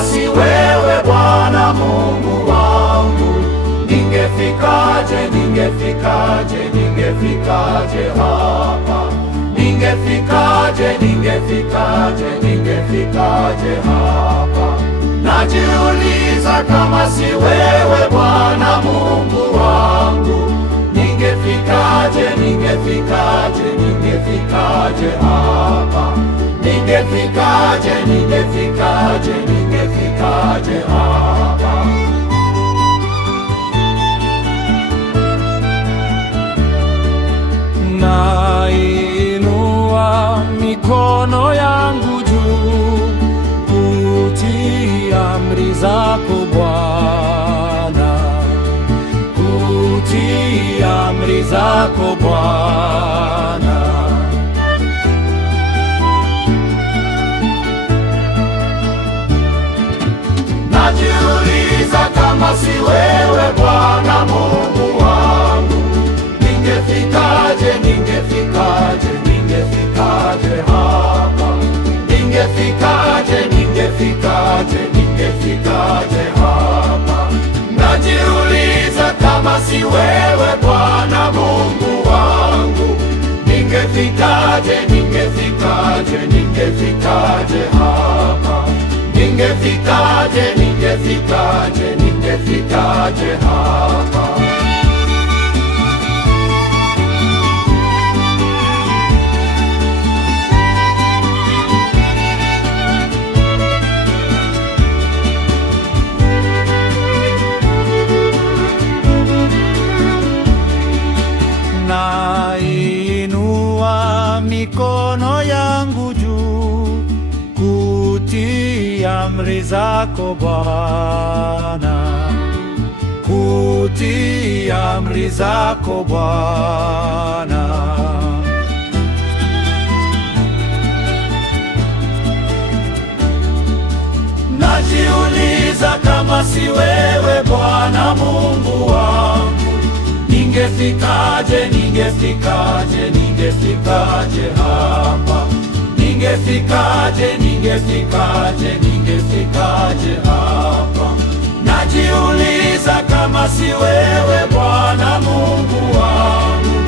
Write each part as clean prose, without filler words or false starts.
kama si wewe Bwana Mungu wangu, ningefikaje, ningefikaje, ningefikaje hapa? Ningefikaje, ningefikaje, ningefikaje hapa? Najiuliza kama si wewe Bwana Mungu wangu, ningefikaje, ningefikaje, ningefikaje hapa? Ningefikaje, ningefikaje, ningefikaje hapa? Nainua mikono yangu juu kutii amri zako Bwana, kutii amri zako Bwana. Najiuliza kama si wewe Bwana Mungu wangu, ningefikaje, ningefikaje, ningefikaje hapa? Ningefikaje, ningefikaje, ningefikaje hapa? Najiuliza kama si wewe Bwana Mungu wangu, ningefikaje, ningefikaje, ningefikaje hapa? Ningefikaje, ningefikaje, ningefikaje hapa? Nainua mikono yangu juu kutii amri zako Bwana, kutii amri zako Bwana. Najiuliza kama si wewe Bwana Mungu wangu, ningefikaje, ningefikaje, ningefikaje hapa? Ningefikaje, ningefikaje, ningefikaje hapa? Najiuliza kama si wewe Bwana Mungu wangu,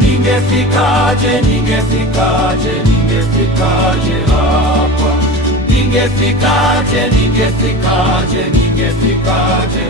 ningefikaje, ningefikaje, ningefikaje hapa? Ningefikaje, ningefikaje, ningefikaje